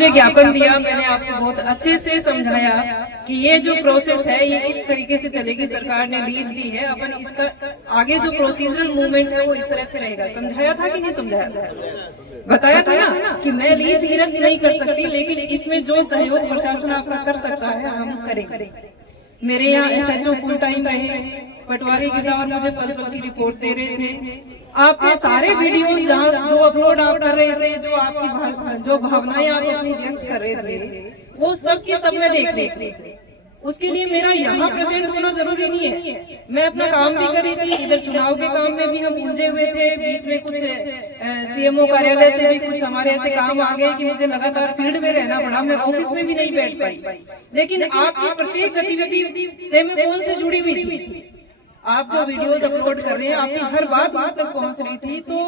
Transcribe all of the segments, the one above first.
मुझे ज्ञापन दिया, मैंने आपको बहुत अच्छे से समझाया कि ये जो प्रोसेस है ये इस तरीके से चलेगी, सरकार ने लीज दी है, अपन इसका आगे जो प्रोसीजरल मूवमेंट है वो इस तरह से रहेगा। समझाया था कि नहीं समझाया था? बताया था ना कि मैं लीज निरस्त नहीं कर सकती, लेकिन इसमें जो सहयोग प्रशासन आपका कर सकता है हम करें। मेरे यहाँ SHO फुल टाइम रहे, पटवारी गिरदावर मुझे पल पल की रिपोर्ट दे रहे थे। आपके सारे वीडियोस जहाँ जो अपलोड आप कर रहे थे, जो आपकी जो भावनाएं आप अपनी व्यक्त कर रहे थे, वो सब की सब मैं देख रही थी। उसके लिए मेरा यहाँ प्रेजेंट होना जरूरी नहीं है। मैं अपना काम भी कर रही थी, इधर चुनाव के काम में भी हम उलझे हुए थे, बीच में कुछ CMO कार्यालय से भी कुछ हमारे ऐसे काम आ गए कि मुझे लगातार फील्ड में रहना पड़ा, मैं ऑफिस में भी नहीं बैठ पाई। लेकिन आपकी प्रत्येक गतिविधि से मैं फोन से जुड़ी हुई थी। आप जो वीडियोस अपलोड कर रहे हैं, आपकी हर बात मुझ तक पहुंच रही थी। तो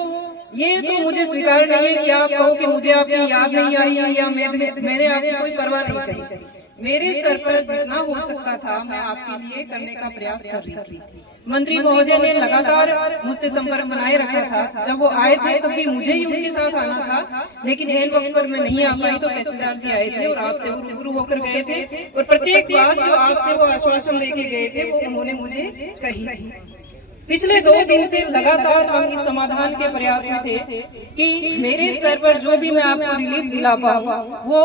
ये तो मुझे स्वीकार नहीं है कि आप कहो कि मुझे आपकी याद नहीं आई या मैंने आपकी कोई परवाह नहीं करी। मेरे स्तर पर जितना हो सकता था मैं आपके लिए करने का प्रयास कर रही थी। मंत्री महोदय ने लगातार मुझसे संपर्क बनाए रखा था। जब वो आए थे तब भी मुझे ही उनके साथ आना था, लेकिन एन वक्त पर मैं नहीं आ पाई, तो तहसीलदार जी आए थे और आपसे वो रूबरू होकर गए थे, और प्रत्येक बात जो आपसे वो आश्वासन देके गए थे वो उन्होंने मुझे कही थी। पिछले 2 दिन से लगातार हम इस समाधान के प्रयास में थे कि मेरे स्तर पर जो भी मैं आपको रिलीफ दिला पाऊँ, वो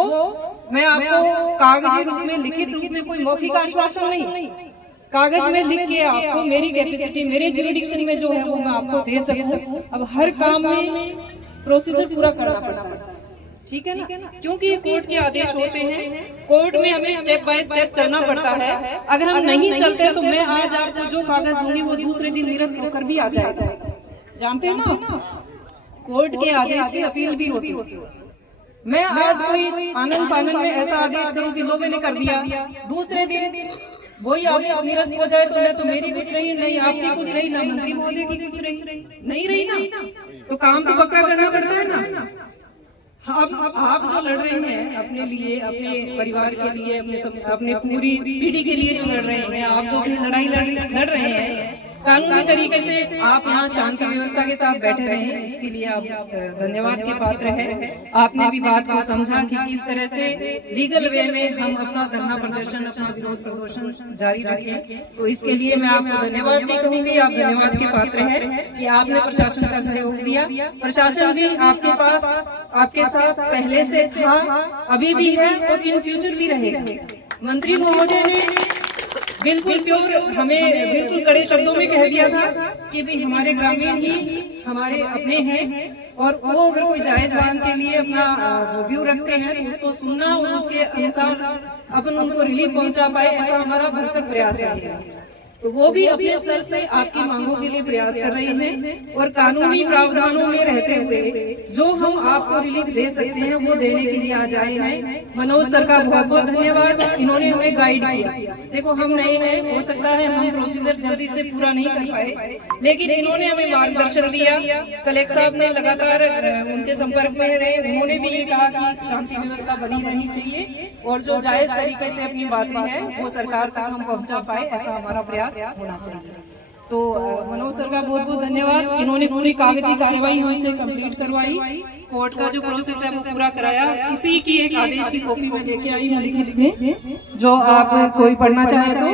मैं आपको कागजी रूप में, लिखित रूप में, कोई मौखिक आश्वासन नहीं, कागज में लिख के आपको मेरी कैपेसिटी, मेरे जुरिडिक्शन में जो है वो मैं आपको दे सकूं। अब हर काम में प्रोसीजर पूरा करना पड़ता है, ठीक है ना, क्योंकि ये कोर्ट के आदेश होते हैं, कोर्ट में हमें स्टेप बाय स्टेप चलना पड़ता है। अगर हम नहीं चलते तो मैं आज आपको जो कागज दूंगी वो दूसरे दिन निरस्त होकर भी आ जाएगा। जानते हैं ना, कोर्ट के आदेश की अपील भी होती है। मैं आज कोई आनंद फानंद में ऐसा आदेश करूं कि लो मैंने कर दिया, दूसरे दिन वही आदेश निरस्त हो जाए तो मैं तो मेरी कुछ रही नहीं, आपकी कुछ रही ना, मंत्री महोदय की कुछ रही नहीं रही ना, तो काम तो पक्का करना पड़ता है ना। अब आप जो लड़ रहे हैं अपने लिए, अपने परिवार के लिए, अपने पूरी पीढ़ी के लिए जो लड़ रहे हैं, आप जो भी लड़ाई लड़ रहे हैं कानूनी तरीके से, आप यहाँ शांति व्यवस्था के साथ बैठे रहे, इसके लिए आप धन्यवाद के पात्र हैं। आपने भी बात को समझा कि किस तरह से लीगल वे में हम अपना धरना प्रदर्शन, अपना विरोध प्रदर्शन जारी रखें, तो इसके लिए मैं आपको धन्यवाद भी कहूंगी। आप धन्यवाद के पात्र हैं कि आपने प्रशासन का सहयोग दिया। प्रशासन भी आपके पास, आपके साथ पहले से था, अभी भी है और इन फ्यूचर भी रहेगा। मंत्री महोदय ने बिल्कुल प्योर, हमें बिल्कुल कड़े शब्दों में कह दिया था कि भाई हमारे ग्रामीण ही हमारे अपने हैं, और वो अगर कोई जायज मांग के लिए अपना व्यू रखते हैं तो उसको सुनना और उसके अनुसार अपन उनको रिलीफ पहुंचा पाए, ऐसा हमारा भरसक प्रयास है। तो वो भी अपने स्तर से आपकी मांगों के लिए प्रयास कर रहे हैं, और कानूनी प्रावधानों में रहते हुए जो हम आपको रिलीफ दे सकते हैं वो देने के लिए आज आए हैं। मनोज सर का बहुत बहुत धन्यवाद, इन्होंने हमें गाइड किया। देखो हम नए हैं, हो सकता है हम प्रोसीजर जल्दी से पूरा नहीं कर पाए, लेकिन इन्होंने हमें मार्गदर्शन दिया। कलेक्टर साहब ने लगातार उनके संपर्क में रहे, उन्होंने भी ये कहा कि शांति व्यवस्था बनी रहनी चाहिए और जो जायज तरीके से अपनी बातें हैं वो सरकार तक हम पहुंचा पाए, ऐसा हमारा प्रयास होना चाहिए। तो मनोज सर का बहुत बहुत धन्यवाद, इन्होंने पूरी कागजी कार्यवाही हमसे कंप्लीट करवाई, कोर्ट का जो प्रोसेस है वो पूरा कराया। इसी की एक आदेश की कॉपी में लेके आई हूँ लिखित में, जो आप कोई पढ़ना चाहे तो।